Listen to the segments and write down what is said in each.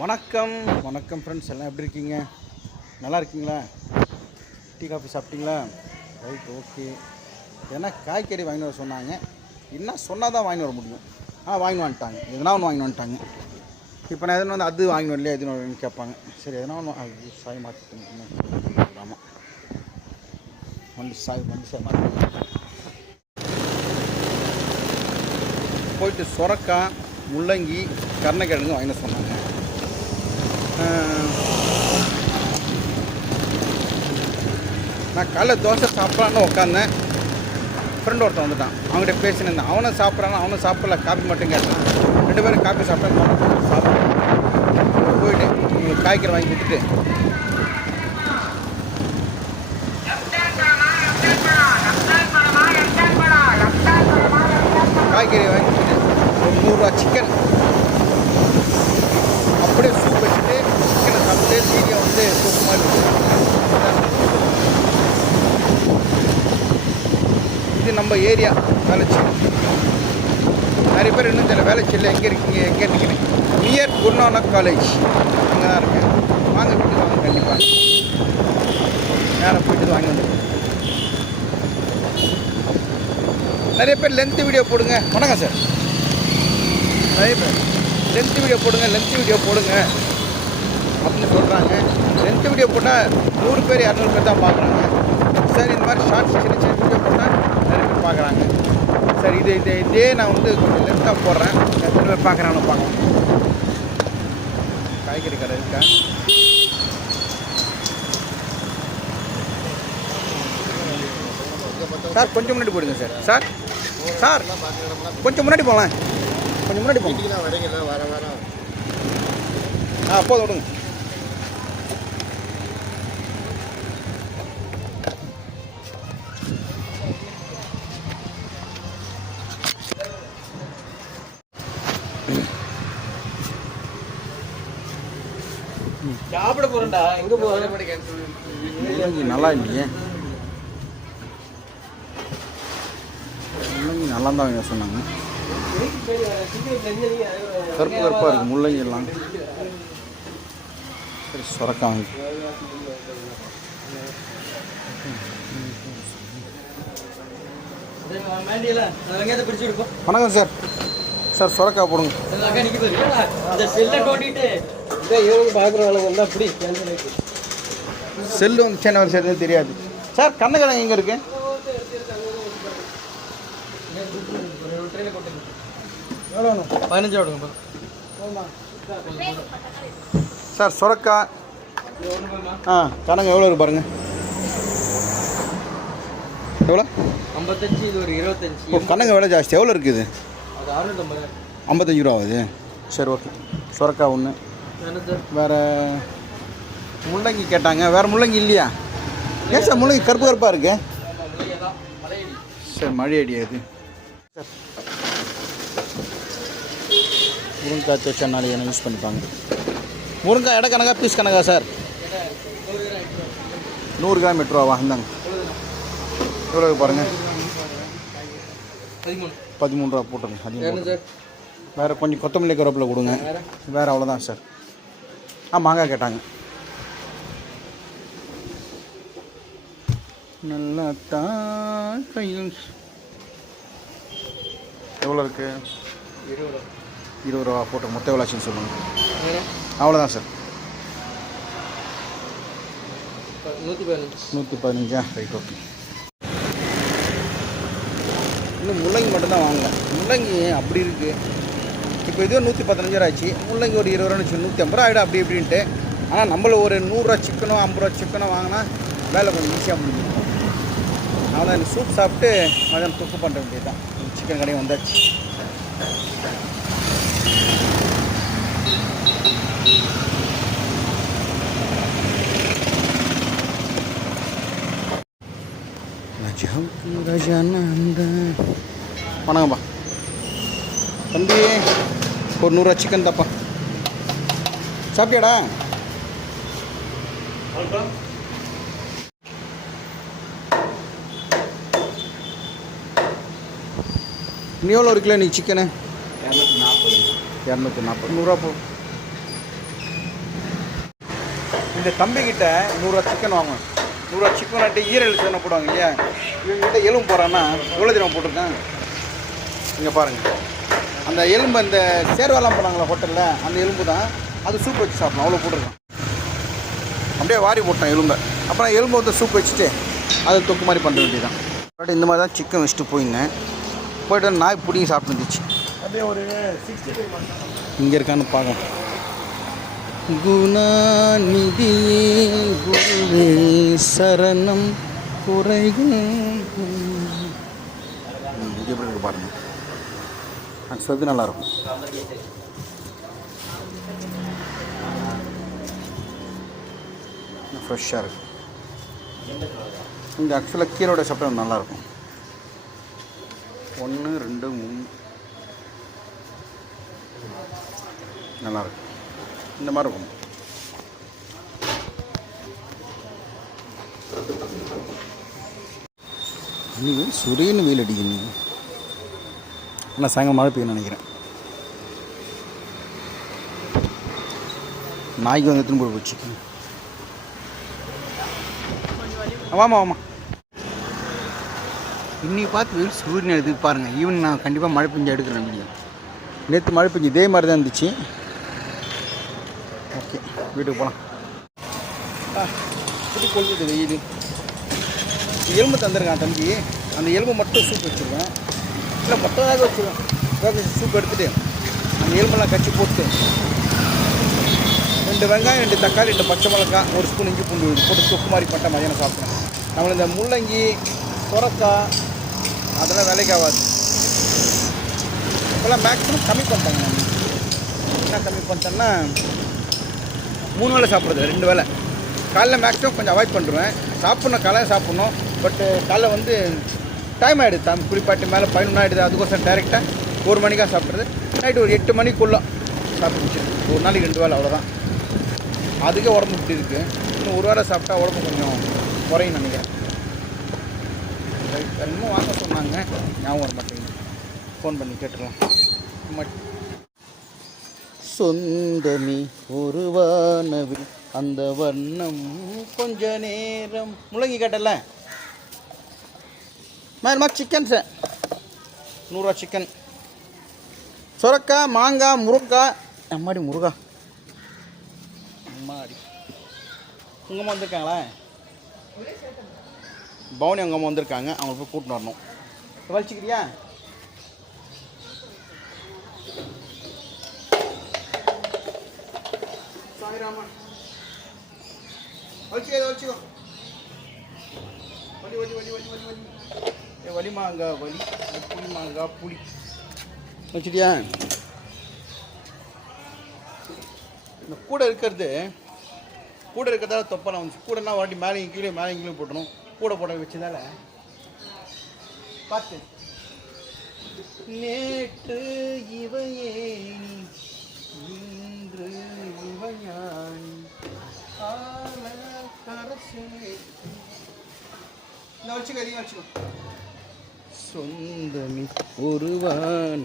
வணக்கம் வணக்கம் ஃப்ரெண்ட்ஸ் எல்லாம் எப்படி இருக்கீங்க? நல்லா இருக்கீங்களா? டீ காஃபி சாப்பிட்டீங்களா? ரைட் ஓகே ஏன்னா காய்கறி வாங்கி வர சொன்னாங்க. என்ன சொன்னால் தான் வாங்கி வர முடியும். ஆ வாங்கி வந்துட்டாங்க. எதனா ஒன்று வாங்கி வந்துட்டாங்க. இப்போ நான் எதுனா வந்து அது வாங்கி வரலையா எதுவும் வரலன்னு கேட்பாங்க. சரி எதனா ஒன்று அது சாய் மாற்றிட்டு ஆமாம் வண்டி சாய் வண்டி சாய் மாற்றி போயிட்டு சுரக்காய் முள்ளங்கி கருணைக்கிழங்கு வாங்கின சொன்னாங்க. நான் காலைல தோசை சாப்பிட்லான்னு உட்காந்தேன் ஃப்ரெண்ட் ஒருத்தன் வந்துட்டான். அவங்ககிட்ட பேசினிருந்தேன். அவனும் சாப்பிட்றான்? அவனும் சாப்பிடல. காப்பி மட்டும் கேட்டான். ரெண்டு பேரும் காப்பி சாப்பிட்டேன் சாப்பிட்டேன் போயிட்டு உங்களுக்கு காய்கறி வாங்கி கொடுத்துட்டு. காய்கறி வாங்கி கொடுத்துட்டு. ஒரு நூறுரூவா சிக்கன் அப்படியே சூப் வச்சுட்டு சிக்கனை ஏரியா வந்து சூப் மாதிரி இது நம்ம ஏரியா வேலைச்சி நிறைய பேர் இன்னும் தெரியல வேலைச்சேரியில் எங்கே இருக்கீங்க? எங்கே நிற்கிறேன் நியர் குருநானக் காலேஜ் அங்கே தான் இருக்கேன். வாங்க வீட்டுக்கு வாங்க கண்டிப்பாக நேரம் போயிட்டு வாங்கி. வந்துருக்கேன் நிறைய பேர் லென்த்து வீடியோ போடுங்க. வணக்கம் சார் நிறைய பேர். லென்த்து வீடியோ போடுங்க லென்த்து வீடியோ போடுங்க. அப்படின்னு சொல்கிறாங்க லென்த் வீடியோ போட்டால் நூறு பேர் இரநூறு பேர் தான் பார்க்குறாங்க. சார் இந்த மாதிரி ஷார்ட்ஸ் சின்ன சின்ன வீடியோ போட்டால் நிறைய பேர் பார்க்குறாங்க. சார் இது இது இதே நான் வந்து கொஞ்சம் லென்த்தாக போடுறேன். எத்தனை பேர் பார்க்குறான்னு பார்க்கலாம். காய்கறி கடை இருக்கா? சார் கொஞ்சம் முன்னாடி போடுங்க சார். சார் சார் கொஞ்சம் முன்னாடி போகலாம் கொஞ்சம் முன்னாடி வர ஆ போதும் விடுங்க. போறேன்டா? எங்க போறேன் நல்லா இல்லையே முள்ளங்கி நல்லா தான் சொன்னாங்க. கருப்பு கருப்பாக இருக்குது முள்ளங்கி எல்லாம். சரி கொடுப்போம் வணக்கம் சார். சார் சுரக்காய் போடுங்க. அக்கா நிக்க போறீங்க இந்த செல்லை கொண்டிட்டு இதை இவங்க பாக்குறவங்க வந்து அப்படி செல்லு வந்து சின்ன வருஷம் எதுவும் தெரியாது. சார் கண்ணக்கிழங்கு எங்கே இருக்கு? பதினஞ்சு விடுங்க சார் சுரக்காய் ஆ கணக்கு எவ்வளோ இருக்கு பாருங்க. எவ்வளோ ஐம்பத்தஞ்சு இது ஒரு இருபத்தஞ்சு. ஓ கணக்கு விலை ஜாஸ்தி. எவ்வளோ இருக்குது? அது அறுநூத்தம்பது. ஐம்பத்தஞ்சு ரூபா ஆகுது சரி ஓகே. சுரக்காய் ஒன்று வேறு முள்ளங்கி கேட்டாங்க. வேறு முள்ளங்கி இல்லையா? ஏன் சார் முள்ளங்கி கருப்பு கருப்பாக இருக்கு? சரி மழை அடி அது. சார் முருங்காய் தேய்ச்சா நாளைக்கு என்ன யூஸ் பண்ணிப்பாங்க? முருங்காய் எடை கணக்கா பீஸ் கணக்கா சார்? நூறு கிராம் எட்டு ரூபாவா இந்தாங்க. எவ்வளோ பாருங்கள் பதிமூணு. பதிமூணு ரூபா போட்டுருங்க அதிகம் வேறு கொஞ்சம் கொத்தமல்லி கருவேப்பிலை கொடுங்க. வேற? வேறு அவ்வளோதான் சார். ஆ மாங்காய் கேட்டாங்க. நல்லா தான் கையில் எவ்வளோ இருக்கு? இருபது இருபது ரூபா போட்டு மொத்த எவ்வளோச்சுன்னு சொல்லுங்கள் வேற? அவ்வளோதான் சார். நூற்றி பதினஞ்சு. நூற்றி பதினஞ்சா? Right okay. இன்னும் முள்ளங்கி மட்டும்தான் வாங்கல. முள்ளங்கி அப்படி இருக்குது இப்போ இதுவே நூற்றி பதினஞ்சு ரூபா ஆச்சு. முள்ளங்கி ஒரு இருபது ரூபா வச்சு நூற்றி ஐம்பது ரூபா ஆகிடும் அப்படி இப்படின்ட்டு. ஆனால் நம்மள ஒரு நூறுரூவா சிக்கனோ ஐம்பது ரூபா சிக்கனோ வாங்கினா வேலை கொஞ்சம் ஈஸியாக முடிஞ்சிடும் அதனால் இந்த சூப் சாப்பிட்டு மதியம் துப்பு பண்ணுற வேண்டியது தான் சிக்கன் கடையும் வந்தாச்சு. வணக்கம்ப்பா. ஒரு நூறுரூவா சிக்கன் தாப்பா சாப்பிட்டியாடா? நீ எவ்வளோ ஒரு கிலோ நீ சிக்கனு இரநூத்தி நாற்பது. இரநூத்தி நாற்பது நூறுரூவா போ. இந்த தம்பிக்கிட்ட நூறுரூவா சிக்கன் வாங்குவேன் நூறுரூவா சிக்கன் ஆட்டி ஈரல் சிக்கனை போடுவாங்க இல்லையா? இவங்ககிட்ட எலும்பு போகிறான்னா எவ்வளோ தினம் போட்டிருக்கேன்? இங்கே பாருங்கள் அந்த எலும்பு இந்த சேர்வாலாம் போனாங்களா ஹோட்டலில்? அந்த எலும்பு தான் அது சூப் வச்சு சாப்பிடணும். அவ்வளோ போட்டிருக்கேன் அப்படியே வாரி போட்டேன் எலும்பை. அப்புறம் எலும்பு வந்து சூப் வச்சுட்டு அதை தொக்கு மாதிரி பண்ண வேண்டியதான் பட் இந்த மாதிரி தான் சிக்கன் வச்சுட்டு போயிருந்தேன் போய்ட்டு நாய் பிடிங்கி சாப்பிட்டு இருந்துச்சு. அப்படியே ஒரு இங்கே இருக்கான்னு பார்க்கலாம். குணாநிதி குருவே சரணம் குறைகள் எப்படி இருக்கு ஆக்சுவலாக நல்லாயிருக்கும். ஃப்ரெஷ்ஷாக இருக்கும் இந்த ஆக்சுவலாக கீரோட சாப்பிட்டா நல்லாயிருக்கும் ஒன்று ரெண்டு மூணு. நல்லாயிருக்கும் இந்த மாதிரி இருக்கும். இன்னைக்கு சுரேன்னு வெயில் அடிக்கணும் ஆனால் சாயங்காலம் மழை பெய்யும் நினைக்கிறேன். நாய்க்கு வந்து திரும்ப போச்சு? ஆமாம் ஆமாம் இன்னைக்கு பார்த்து வெயில் சூரியன் எடுத்து பாருங்கள் ஈவன் நான் கண்டிப்பாக மழை பெஞ்சு எடுக்கிறேன் வீடியோ. நேற்று மழை பெஞ்சு இதே மாதிரி தான் இருந்துச்சு. ஓகே வீட்டுக்கு போகலாம் புது கொள்ளுது வெயில். எலும்பு தந்துருக்கான் தம்பி. அந்த எலும்பு மட்டும் சூப் வச்சுருக்கேன். வீட்டில் மொத்தமாக வச்சுருவேன். வேக சூப் எடுத்துகிட்டு அந்த எலும்பெல்லாம் கச்சி போட்டு ரெண்டு வெங்காயம் ரெண்டு தக்காளி ரெண்டு பச்சை மிளகாய் ஒரு ஸ்பூன் இஞ்சி பூண்டு போட்டு தொக்கு மாதிரி பட்ட மதியானம் சாப்பிட்றேன் நம்மள இந்த முள்ளங்கி சுரக்காய் அதெல்லாம் வேலைக்கு ஆகாது. இப்போல்லாம் மேக்ஸிமம் கம்மி பண்ணிட்டாங்க நம்ம. என்ன கம்மி பண்ணிட்டேன்னா மூணு வேளை சாப்பிட்றது ரெண்டு வேளை. காலைல மேக்ஸிமம் கொஞ்சம் அவாய்ட் பண்ணுறேன் சாப்பிட்ணும் காலையில் சாப்பிட்ணும் பட்டு காலைல வந்து டைம் ஆகிடுது அந்த குறிப்பாட்டு மேலே பதினொன்று ஆகிடுது அதுக்கோசரம் டேரெக்டாக ஒரு மணிக்காக சாப்பிட்றது. நைட்டு ஒரு எட்டு மணிக்குள்ளே சாப்பிட்டு ஒரு நாளைக்கு ரெண்டு வேளை அவ்வளோதான் அதுக்கே உடம்பு இப்படி இருக்குது இன்னும் ஒரு வேளை சாப்பிட்டா உடம்பு கொஞ்சம் குறையும் நினைக்கிறேன். இன்னும் வாங்க சொன்னாங்க. ஞாபகம் வர மாட்டேங்குது. ஃபோன் பண்ணி கேட்டுருலாம் மட் சொந்தமி ஒரு அந்த வண்ணம் கொஞ்ச நேரம். முழங்கி கேட்டல? மேலுமா சிக்கன் சார் நூறுரூவா சிக்கன் சுரக்காய் மாங்காய் முருங்காய் அம்மாடி முருகா அம்மாடி. உங்கள் அம்மா வந்திருக்காங்களா? பவுனி அவங்க அம்மா வந்திருக்காங்க. அவங்கள போய் கூட்டின்னு வரணும். வலிச்சுக்கிறியா சாய்ராமா வலிச்சுக்கோ வலிச்சுக்கோ. வலி வலி வலி வலி வலி வலி. வலி மாங்காய் வலி. புளி மாங்காய் புளி. வச்சுட்டியா? இந்த கூட இருக்கிறது கூட இருக்கிறதால தொப்பலாம் வந்துச்சு. கூடனா வாட்டி மேலே கீழே மேலே கீழே போட்டணும். கூட போட வச்சதால. பார்த்து. நேற்று இவையே இன்று இவையான் ஆல கரசே வச்சுக்கோ அதிகம் வச்சுக்கோ. சொந்தமி ஒருவான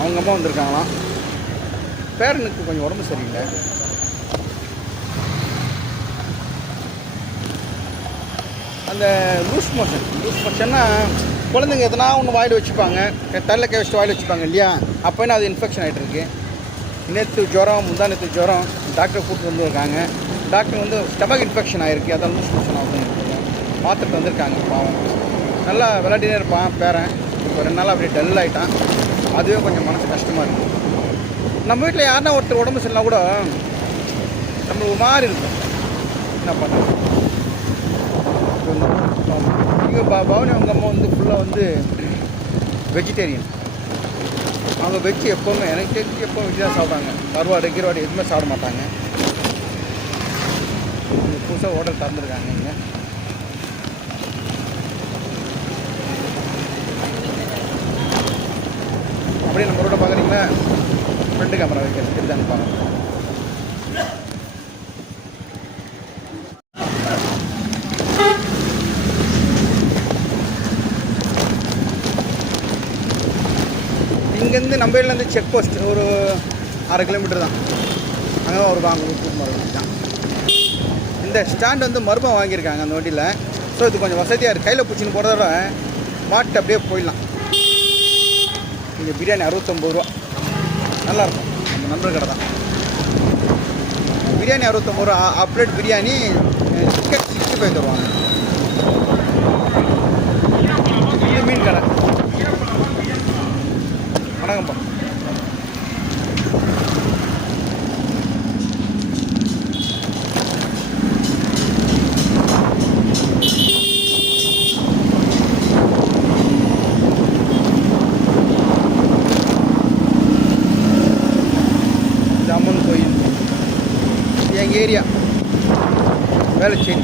அவங்க அம்மா வந்திருக்காங்களாம் பேரனுக்கு கொஞ்சம் உடம்பு சரியில்லை. அந்த லூஸ் மோஷன் லூஸ் மோஷன்னா குழந்தைங்க எதனா ஒன்று வாயில் வச்சுப்பாங்க தள்ள கை வச்சுட்டு வாயில் வச்சுப்பாங்க இல்லையா? அப்போனா அது இன்ஃபெக்ஷன் ஆகிட்டு இருக்கு. நேற்று ஜுரம் முந்தா நேற்று ஜுரம் டாக்டர் கூப்பிட்டு வந்துருக்காங்க டாக்டர் வந்து ஸ்டமக் இன்ஃபெக்ஷன் ஆகிருக்கு அதான் லூஸ் மோஷன் ஆகுதுன்னு பார்த்துட்டு வந்திருக்காங்க பாவம். நல்லா விளையாடினே இருப்பான் பேரன். இப்போ ரெண்டு நாள் அப்படியே டல் ஆகிட்டான் அதுவே கொஞ்சம் மனசு கஷ்டமாக இருக்குது நம்ம வீட்டில் யாருன்னா ஒருத்தர் உடம்பு சரியில்லை கூட நம்மளுக்கு ஒரு மாதிரி இருக்கும். என்ன பண்ணுறது இங்கே பா பவனி அவங்க அம்மா வந்து ஃபுல்லாக வந்து வெஜிடேரியன் அவங்க வெஜ்ஜு எப்போவுமே எனக்கு தெரிஞ்சு எப்போ வெஜ் தான் சாப்பிடுவாங்க. கருவாடு கீரவாடு எதுவுமே சாப்பிட மாட்டாங்க. புதுசாக ஹோட்டல் திறந்துருக்காங்க இங்கே. அப்படியே நம்ம ரோட்டை பார்க்குறீங்களா? ஃப்ரண்ட் கேமரா வைக்கிறது தெரியுதான்னு பார்க்கணும் இங்கேருந்து நம்ம இருந்து செக் போஸ்ட் ஒரு அரை கிலோமீட்டர் தான். அங்கே ஒரு வாங்க கூட்டு மரம் தான். இந்த ஸ்டாண்ட் வந்து மர்மம் வாங்கியிருக்காங்க அந்த வண்டியில். ஸோ இது கொஞ்சம் வசதியாக இருக்குது கையில் பிடிச்சின்னு போகிறத மாட்டு அப்படியே போயிடலாம். இங்கே பிரியாணி அறுபத்தொம்பது ரூபா. நல்லாயிருக்கும் நம்ம நண்பர் கடை தான். பிரியாணி அறுபத்தொம்பது ரூபா. A plate biryani chicken sixty five தருவாங்க. இது மீன் கடை. வணக்கம்ப்பா இது அம்மன் கோயில் இது எங்கள் ஏரியா வேலைச்சேரி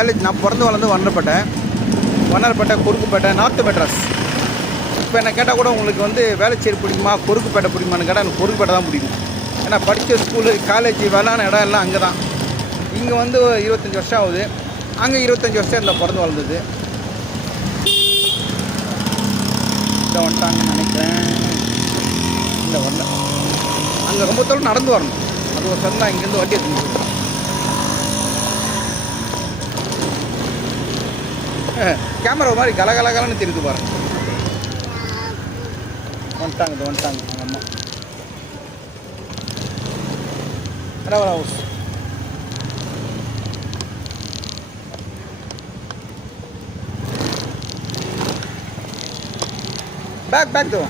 பட் வேலை நான் பிறந்து வளர்ந்து வண்ணப்பேட்டை வண்ணாரப்பேட்டை குறுக்குப்பேட்டை நார்த்து மெட்ராஸ். இப்போ என்ன கேட்டால் கூட உங்களுக்கு வந்து வேலைச்சேரி பிடிக்குமா குறுக்குப்பேட்டை பிடிக்குமான்னு கேட்டால் எனக்கு குறுக்குப்பேட்டை தான் பிடிக்கும். ஏன்னா படித்த ஸ்கூலு காலேஜ் வேளாண் இடம் எல்லாம் அங்கே தான். இங்கே வந்து இருபத்தஞ்சி வருஷம் ஆகுது. அங்கே இருபத்தஞ்சி வருஷம் இந்த பிறந்து வளர்ந்தது. இந்த வந்துட்டாங்கன்னு நினைக்கிறேன். இந்த வரல. அங்கே ரொம்ப தூரம் நடந்து வரணும். அது ஒரு சந்தான் இங்கேருந்து வண்டி எடுத்துன்னு கேமரா மாதிரி கலகலகலன்னு தெரியுது பாருங்க. வந்துட்டாங்க இது வந்துட்டாங்க அவங்க அம்மா ரவர் ஹவுஸ் பேக் பேக் தோ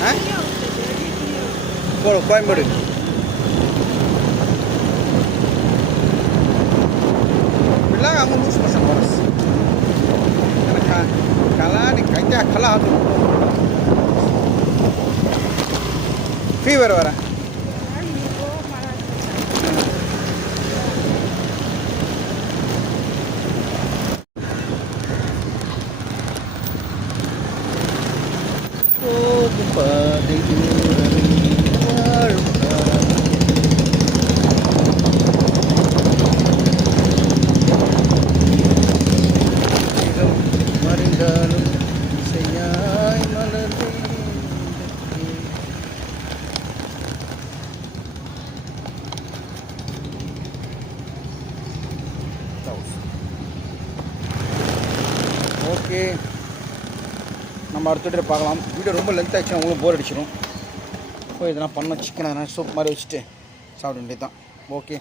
ஆ போகிறோம் கோயம்பேடு பிள்ளாங்க அவங்க லூஸ் பசங்க வரஸ் கலாடி கைத்தா கலா ஃபீவர் வரேன் ஓகே. நம்ம அடுத்த வீடியோ பார்க்கலாம். வீடியோ ரொம்ப லென்த் ஆச்சுன்னா உங்களுக்கு போர் அடிச்சிடும் போய் இதெல்லாம் பண்ண சிக்கன் எதனா சூப் மாதிரி வச்சுட்டு சாப்பிட வேண்டியது தான் ஓகே.